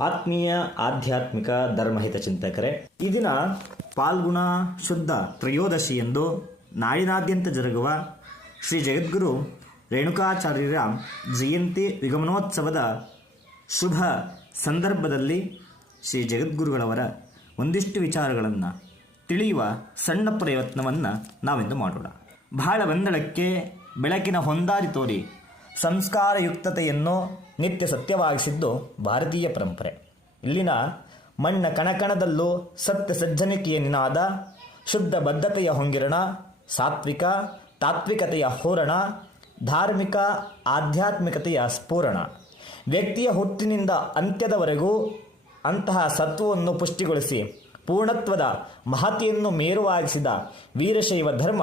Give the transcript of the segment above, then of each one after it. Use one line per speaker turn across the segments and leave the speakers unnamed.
ಆತ್ಮೀಯ ಆಧ್ಯಾತ್ಮಿಕ ಧರ್ಮಹಿತ ಚಿಂತಕರೇ, ಈ ದಿನ ಪಾಲ್ಗುಣ ಶುದ್ಧ ತ್ರಯೋದಶಿ ಎಂದು ನಾಡಿನಾದ್ಯಂತ ಜರುಗುವ ಶ್ರೀ ಜಗದ್ಗುರು ರೇಣುಕಾಚಾರ್ಯರ ಜಯಂತಿ ವಿಗಮನೋತ್ಸವದ ಶುಭ ಸಂದರ್ಭದಲ್ಲಿ ಶ್ರೀ ಜಗದ್ಗುರುಗಳವರ ಒಂದಿಷ್ಟು ವಿಚಾರಗಳನ್ನು ತಿಳಿಯುವ ಸಣ್ಣ ಪ್ರಯತ್ನವನ್ನು ನಾವಿಂದು ಮಾಡೋಣ. ಬಹಳ ಬಂದಳಕ್ಕೆ ಬೆಳಕಿನ ಹೊಂದಾರಿ ತೋರಿ ಸಂಸ್ಕಾರಯುಕ್ತತೆಯನ್ನು ನಿತ್ಯ ಸತ್ಯವಾಗಿಸಿದ್ದು ಭಾರತೀಯ ಪರಂಪರೆ. ಇಲ್ಲಿನ ಮಣ್ಣ ಕಣಕಣದಲ್ಲೂ ಸತ್ಯ ಸಜ್ಜನಿಕೆಯ ನಿನಾದ, ಶುದ್ಧ ಬದ್ಧತೆಯ ಹೊಂಗಿರಣ, ಸಾತ್ವಿಕ, ತಾತ್ವಿಕತೆಯ ಹೋರಣ, ಧಾರ್ಮಿಕ, ಆಧ್ಯಾತ್ಮಿಕತೆಯ ಸ್ಫೂರಣ. ವ್ಯಕ್ತಿಯ ಹುಟ್ಟಿನಿಂದ ಅಂತ್ಯದವರೆಗೂ ಅಂತಹ ಸತ್ವವನ್ನು ಪುಷ್ಟಿಗೊಳಿಸಿ ಪೂರ್ಣತ್ವದ ಮಹತಿಯನ್ನು ಮೇರುವಾಗಿಸಿದ ವೀರಶೈವ ಧರ್ಮ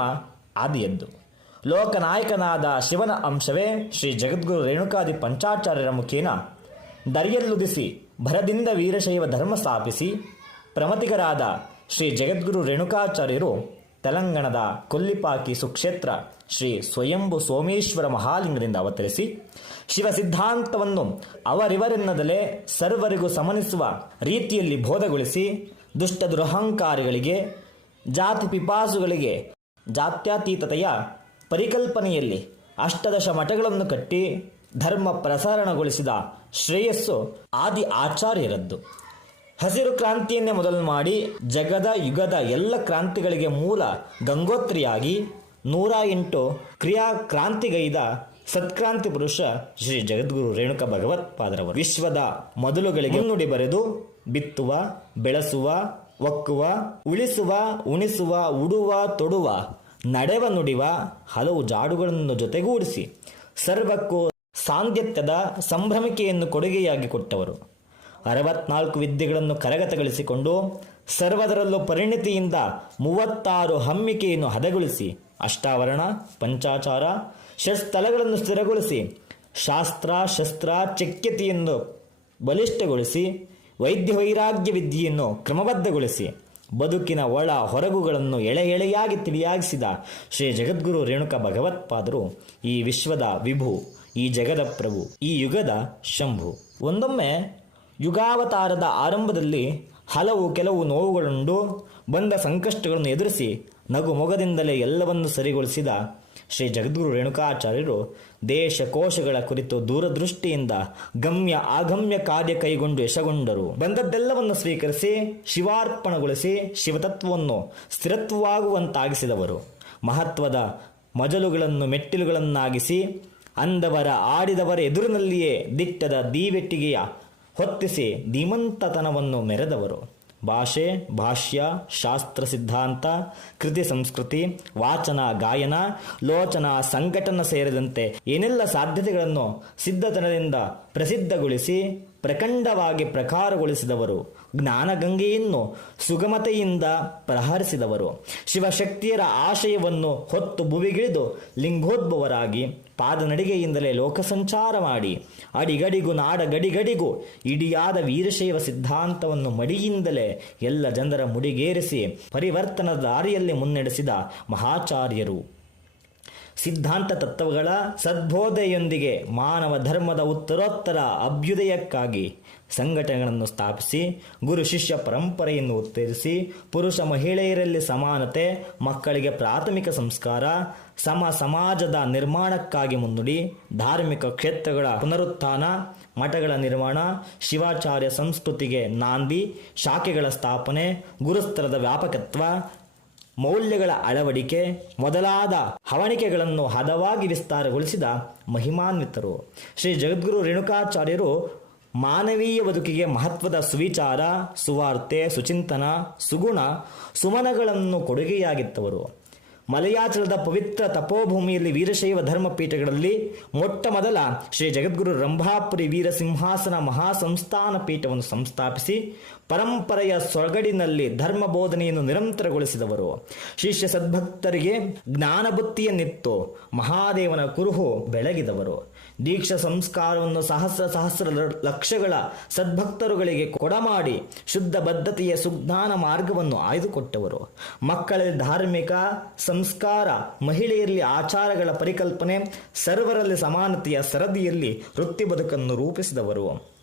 ಆದಿಯದ್ದು. ಲೋಕನಾಯಕನಾದ ಶಿವನ ಅಂಶವೇ ಶ್ರೀ ಜಗದ್ಗುರು ರೇಣುಕಾದಿ ಪಂಚಾಚಾರ್ಯರ ಮುಖೇನ. ದರಿಯಲ್ಲುದಿಸಿ ಭರದಿಂದ ವೀರಶೈವ ಧರ್ಮ ಸ್ಥಾಪಿಸಿ ಪ್ರಮತಿಗರಾದ ಶ್ರೀ ಜಗದ್ಗುರು ರೇಣುಕಾಚಾರ್ಯರು ತೆಲಂಗಾಣದ ಕೊಲ್ಲಿಪಾಕಿ ಸುಕ್ಷೇತ್ರ ಶ್ರೀ ಸ್ವಯಂಭು ಸೋಮೇಶ್ವರ ಮಹಾಲಿಂಗದಿಂದ ಅವತರಿಸಿ ಶಿವ ಸಿದ್ಧಾಂತವನ್ನು ಅವರಿವರೆನ್ನದಲೇ ಸರ್ವರಿಗೂ ಸಮನಿಸುವ ರೀತಿಯಲ್ಲಿ ಬೋಧಗೊಳಿಸಿ ದುಷ್ಟ ದುರಹಂಕಾರಿಗಳಿಗೆ, ಜಾತಿ ಪಿಪಾಸುಗಳಿಗೆ, ಜಾತ್ಯತೀತತೆಯ ಪರಿಕಲ್ಪನೆಯಲ್ಲಿ ಅಷ್ಟದಶ ಮಠಗಳನ್ನು ಕಟ್ಟಿ ಧರ್ಮ ಪ್ರಸಾರಣಗೊಳಿಸಿದ ಶ್ರೇಯಸ್ಸು ಆದಿ ಆಚಾರ್ಯರದ್ದು. ಹಸಿರು ಕ್ರಾಂತಿಯನ್ನೇ ಮೊದಲು ಮಾಡಿ ಜಗದ ಯುಗದ ಎಲ್ಲ ಕ್ರಾಂತಿಗಳಿಗೆ ಮೂಲ ಗಂಗೋತ್ರಿಯಾಗಿ ನೂರ ಎಂಟು ಕ್ರಿಯಾ ಕ್ರಾಂತಿಗೈದ ಸತ್ಕ್ರಾಂತಿ ಪುರುಷ ಶ್ರೀ ಜಗದ್ಗುರು ರೇಣುಕ ಭಗವತ್ಪಾದರವರು ವಿಶ್ವದ ಮೊದಲುಗಳಿಗೆ ನುಡಿ ಬರೆದು ಬಿತ್ತುವ, ಬೆಳೆಸುವ, ಒಕ್ಕುವ, ಉಳಿಸುವ, ಉಣಿಸುವ, ಉಡುವ, ತೊಡುವ ನಡೆವ ನುಡಿವ ಹಲವು ಜಾಡುಗಳನ್ನು ಜೊತೆಗೂಡಿಸಿ ಸರ್ವಕ್ಕೂ ಸಾಂದ್ಯತ್ಯದ ಸಂಭ್ರಮಿಕೆಯನ್ನು ಕೊಡುಗೆಯಾಗಿ ಕೊಟ್ಟವರು. ಅರವತ್ನಾಲ್ಕು ವಿದ್ಯೆಗಳನ್ನು ಕರಗತಗೊಳಿಸಿಕೊಂಡು ಸರ್ವದರಲ್ಲೂ ಪರಿಣಿತಿಯಿಂದ ಮೂವತ್ತಾರು ಹಮ್ಮಿಕೆಯನ್ನು ಹದಗೊಳಿಸಿ ಅಷ್ಟಾವರಣ, ಪಂಚಾಚಾರ ಷಸ್ಥಲಗಳನ್ನು ಸ್ಥಿರಗೊಳಿಸಿ ಶಾಸ್ತ್ರ, ಶಸ್ತ್ರ, ಚಕ್ಯತೆಯನ್ನು ಬಲಿಷ್ಠಗೊಳಿಸಿ ವೈದ್ಯ ವೈರಾಗ್ಯ ವಿದ್ಯೆಯನ್ನು ಕ್ರಮಬದ್ಧಗೊಳಿಸಿ ಬದುಕಿನ ಒಳ ಹೊರಗುಗಳನ್ನು ಎಳೆ ಎಳೆಯಾಗಿ ತಿಳಿಯಾಗಿಸಿದ ಶ್ರೀ ಜಗದ್ಗುರು ರೇಣುಕ ಭಗವತ್ಪಾದರು, ಈ ವಿಶ್ವದ ವಿಭು, ಈ ಜಗದ ಪ್ರಭು, ಈ ಯುಗದ ಶಂಭು. ಒಂದೊಮ್ಮೆ ಯುಗಾವತಾರದ ಆರಂಭದಲ್ಲಿ ಹಲವು ಕೆಲವು ನೋವುಗಳುಂಡು ಬಂದ ಸಂಕಷ್ಟಗಳನ್ನು ಎದುರಿಸಿ ನಗು ಮೊಗದಿಂದಲೇ ಎಲ್ಲವನ್ನು ಸರಿಗೊಳಿಸಿದ ಶ್ರೀ ಜಗದ್ಗುರು ರೇಣುಕಾಚಾರ್ಯರು ದೇಶ ಕೋಶಗಳ ಕುರಿತು ದೂರದೃಷ್ಟಿಯಿಂದ ಗಮ್ಯ ಆಗಮ್ಯ ಕಾರ್ಯ ಕೈಗೊಂಡು ಯಶಗೊಂಡರು. ಬಂದದ್ದೆಲ್ಲವನ್ನು ಸ್ವೀಕರಿಸಿ, ಶಿವಾರ್ಪಣಗೊಳಿಸಿ, ಶಿವತತ್ವವನ್ನು ಸ್ಥಿರತ್ವವಾಗುವಂತಾಗಿಸಿದವರು. ಮಹತ್ವದ ಮಜಲುಗಳನ್ನು ಮೆಟ್ಟಿಲುಗಳನ್ನಾಗಿಸಿ, ಅಂದವರ ಆಡಿದವರ ಎದುರಿನಲ್ಲಿಯೇ ದಿಟ್ಟದ ದೀವೆಟ್ಟಿಗೆಯ ಹೊತ್ತಿಸಿ ಧೀಮಂತತನವನ್ನು ಮೆರೆದವರು. ಭಾಷೆ, ಭಾಷ್ಯ, ಶಾಸ್ತ್ರ ಸಿದ್ಧಾಂತ, ಕೃತಿ ಸಂಸ್ಕೃತಿ, ವಾಚನ, ಗಾಯನ, ಲೋಚನ, ಸಂಘಟನ ಸೇರಿದಂತೆ ಏನೆಲ್ಲ ಸಾಧ್ಯತೆಗಳನ್ನು ಸಿದ್ಧತನದಿಂದ ಪ್ರಸಿದ್ಧಗೊಳಿಸಿ, ಪ್ರಖಂಡವಾಗಿ ಪ್ರಕಾರಗೊಳಿಸಿದವರು, ಜ್ಞಾನಗಂಗೆಯನ್ನು ಸುಗಮತೆಯಿಂದ ಪ್ರಹರಿಸಿದವರು, ಶಿವಶಕ್ತಿಯರ ಆಶಯವನ್ನು ಹೊತ್ತು ಬುವಿಗಿಳಿದು ಲಿಂಗೋದ್ಭವರಾಗಿ ಪಾದನಡಿಗೆಯಿಂದಲೇ ಲೋಕಸಂಚಾರ ಮಾಡಿ ಅಡಿಗಡಿಗೂ ನಾಡ ಗಡಿಗಡಿಗೂ ಇಡಿಯಾದ ವೀರಶೈವ ಸಿದ್ಧಾಂತವನ್ನು ಮಡಿಯಿಂದಲೇ ಎಲ್ಲ ಜನರ ಮುಡಿಗೇರಿಸಿ ಪರಿವರ್ತನದ ದಾರಿಯಲ್ಲಿ ಮುನ್ನಡೆಸಿದ ಮಹಾಚಾರ್ಯರು. ಸಿದ್ಧಾಂತ ತತ್ವಗಳ ಸದ್ಬೋಧೆಯೊಂದಿಗೆ ಮಾನವ ಧರ್ಮದ ಉತ್ತರೋತ್ತರ ಅಭ್ಯುದಯಕ್ಕಾಗಿ ಸಂಘಟನೆಗಳನ್ನು ಸ್ಥಾಪಿಸಿ, ಗುರು ಶಿಷ್ಯ ಪರಂಪರೆಯನ್ನು ಉತ್ತೇಜಿಸಿ, ಪುರುಷ ಮಹಿಳೆಯರಲ್ಲಿ ಸಮಾನತೆ, ಮಕ್ಕಳಿಗೆ ಪ್ರಾಥಮಿಕ ಸಂಸ್ಕಾರ ಸಮ ಸಮಾಜದ ನಿರ್ಮಾಣಕ್ಕಾಗಿ ಮುನ್ನುಡಿ ಧಾರ್ಮಿಕ ಕ್ಷೇತ್ರಗಳ ಪುನರುತ್ಥಾನ, ಮಠಗಳ ನಿರ್ಮಾಣ, ಶಿವಾಚಾರ್ಯ ಸಂಸ್ಕೃತಿಗೆ ನಾಂದಿ, ಶಾಖೆಗಳ ಸ್ಥಾಪನೆ ಗುರುಸ್ತರದ ವ್ಯಾಪಕತ್ವ, ಮೌಲ್ಯಗಳ ಅಳವಡಿಕೆ ಮೊದಲಾದ ಹವಣಿಕೆಗಳನ್ನು ಹದವಾಗಿ ವಿಸ್ತಾರಗೊಳಿಸಿದ ಮಹಿಮಾನ್ವಿತರು. ಶ್ರೀ ಜಗದ್ಗುರು ರೇಣುಕಾಚಾರ್ಯರು ಮಾನವೀಯ ಬದುಕಿಗೆ ಮಹತ್ವದ ಸುವಿಚಾರ, ಸುವಾರ್ತೆ, ಸುಚಿಂತನ, ಸುಗುಣ, ಸುಮನಗಳನ್ನು ಕೊಡುಗೆಯಾಗಿತ್ತವರು. ಮಲಯಾಚಲದ ಪವಿತ್ರ ತಪೋಭೂಮಿಯಲ್ಲಿ ವೀರಶೈವ ಧರ್ಮಪೀಠಗಳಲ್ಲಿ ಮೊಟ್ಟ ಮೊದಲ ಶ್ರೀ ಜಗದ್ಗುರು ರಂಭಾಪುರಿ ವೀರಸಿಂಹಾಸನ ಮಹಾಸಂಸ್ಥಾನ ಪೀಠವನ್ನು ಸಂಸ್ಥಾಪಿಸಿ ಪರಂಪರೆಯ ಸೊಗಡಿನಲ್ಲಿ ಧರ್ಮ ಬೋಧನೆಯನ್ನು ನಿರಂತರಗೊಳಿಸಿದವರು. ಶಿಷ್ಯ ಸದ್ಭಕ್ತರಿಗೆ ಜ್ಞಾನಬುತ್ತಿಯನ್ನಿತ್ತು. ಮಹಾದೇವನ ಕುರುಹು ಬೆಳಗಿದವರು. ದೀಕ್ಷಾ ಸಂಸ್ಕಾರವನ್ನು ಸಹಸ್ರ ಸಹಸ್ರ ಲಕ್ಷಗಳ ಸದ್ಭಕ್ತರುಗಳಿಗೆ ಕೊಡಮಾಡಿ ಶುದ್ಧ ಬದ್ಧತೆಯ ಸುಜ್ಞಾನ ಮಾರ್ಗವನ್ನು ಆಯ್ದುಕೊಟ್ಟವರು. ಮಕ್ಕಳಲ್ಲಿ ಧಾರ್ಮಿಕ ಸಂಸ್ಕಾರ, ಮಹಿಳೆಯರಲ್ಲಿ ಆಚಾರಗಳ ಪರಿಕಲ್ಪನೆ, ಸರ್ವರಲ್ಲಿ ಸಮಾನತೆಯ ಸರದಿಯಲ್ಲಿ ವೃತ್ತಿ ಬದುಕನ್ನು ರೂಪಿಸಿದವರು.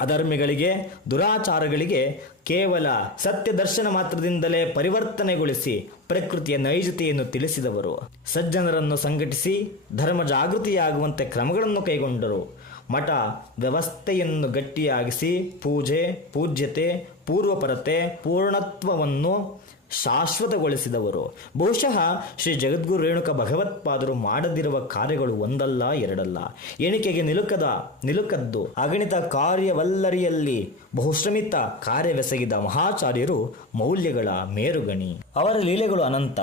ಅಧರ್ಮಿಗಳಿಗೆ, ದುರಾಚಾರಗಳಿಗೆ ಕೇವಲ ಸತ್ಯ ದರ್ಶನ ಮಾತ್ರದಿಂದಲೇ ಪರಿವರ್ತನೆಗೊಳಿಸಿ ಪ್ರಕೃತಿಯ ನೈಜತೆಯನ್ನು ತಿಳಿಸಿದವರು. ಸಜ್ಜನರನ್ನು ಸಂಘಟಿಸಿ ಧರ್ಮ ಜಾಗೃತಿಯಾಗುವಂತೆ ಕ್ರಮಗಳನ್ನು ಕೈಗೊಂಡರು. ಮಠ ವ್ಯವಸ್ಥೆಯನ್ನು ಗಟ್ಟಿಯಾಗಿಸಿ, ಪೂಜೆ, ಪೂಜ್ಯತೆ, ಪೂರ್ವಪರತೆ, ಪೂರ್ಣತ್ವವನ್ನು ಶಾಶ್ವತಗೊಳಿಸಿದವರು. ಬಹುಶಃ ಶ್ರೀ ಜಗದ್ಗುರು ರೇಣುಕ ಭಗವತ್ಪಾದರು ಮಾಡದಿರುವ ಕಾರ್ಯಗಳು ಒಂದಲ್ಲ, ಎರಡಲ್ಲ. ಎಣಿಕೆಗೆ ನಿಲುಕದ, ನಿಲುಕದ್ದು, ಅಗಣಿತ ಕಾರ್ಯವಲ್ಲರಿಯಲ್ಲಿ ಬಹುಶ್ರಮಿತ ಕಾರ್ಯವೆಸಗಿದ ಮಹಾಚಾರ್ಯರು ಮೌಲ್ಯಗಳ ಮೇರುಗಣಿ. ಅವರ ಲೀಲೆಗಳು ಅನಂತ.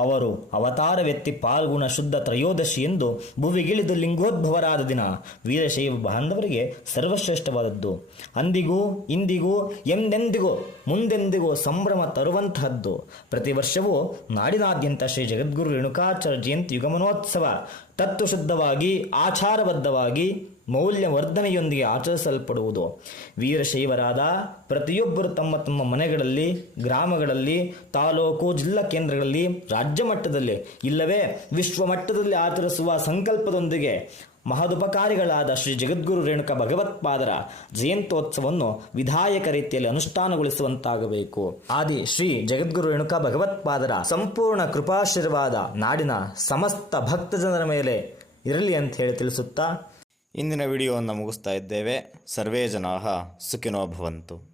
ಅವರು ಅವತಾರವೆತ್ತಿ ಪಾಲ್ಗುಣ ಶುದ್ಧ ತ್ರಯೋದಶಿ ಎಂದು ಭುವಿಗಿಳಿದು ಲಿಂಗೋದ್ಭವರಾದ ದಿನ ವೀರಶೈವ ಬಾಂಧವರಿಗೆ ಸರ್ವಶ್ರೇಷ್ಠವಾದದ್ದು. ಅಂದಿಗೂ, ಇಂದಿಗೂ, ಎಂದೆಂದಿಗೂ, ಮುಂದೆಂದಿಗೂ ಸಂಭ್ರಮ ತರುವಂತಹದ್ದು. ಪ್ರತಿ ವರ್ಷವೂ ನಾಡಿನಾದ್ಯಂತ ಶ್ರೀ ಜಗದ್ಗುರು ರೇಣುಕಾಚಾರ್ಯ ಜಯಂತಿ ಯುಗಮನೋತ್ಸವ ತತ್ವಶುದ್ಧವಾಗಿ, ಆಚಾರಬದ್ಧವಾಗಿ, ಮೌಲ್ಯವರ್ಧನೆಯೊಂದಿಗೆ ಆಚರಿಸಲ್ಪಡುವುದು. ವೀರಶೈವರಾದ ಪ್ರತಿಯೊಬ್ಬರು ತಮ್ಮ ತಮ್ಮ ಮನೆಗಳಲ್ಲಿ, ಗ್ರಾಮಗಳಲ್ಲಿ, ತಾಲೂಕು, ಜಿಲ್ಲಾ ಕೇಂದ್ರಗಳಲ್ಲಿ, ರಾಜ್ಯ ಮಟ್ಟದಲ್ಲಿ, ಇಲ್ಲವೇ ವಿಶ್ವ ಮಟ್ಟದಲ್ಲಿ ಆಚರಿಸುವ ಸಂಕಲ್ಪದೊಂದಿಗೆ ಮಹದುಪಕಾರಿಗಳಾದ ಶ್ರೀ ಜಗದ್ಗುರು ರೇಣುಕ ಭಗವತ್ಪಾದರ ಜಯಂತ್ಯೋತ್ಸವವನ್ನು ವಿಧಾಯಕ ರೀತಿಯಲ್ಲಿ ಅನುಷ್ಠಾನಗೊಳಿಸುವಂತಾಗಬೇಕು. ಆದಿ ಶ್ರೀ ಜಗದ್ಗುರು ರೇಣುಕ ಭಗವತ್ಪಾದರ ಸಂಪೂರ್ಣ ಕೃಪಾಶೀರ್ವಾದ ನಾಡಿನ ಸಮಸ್ತ ಭಕ್ತ ಜನರ ಮೇಲೆ ಇರಲಿ ಅಂತ ಹೇಳಿ ತಿಳಿಸುತ್ತಾ,
ಇಂದಿನ ವಿಡಿಯೋವನ್ನು ಮುಗಿಸ್ತಾ ಇದ್ದೇವೆ. ಸರ್ವೇ ಜನಾಹ ಸುಖಿನೋ ಭವಂತು.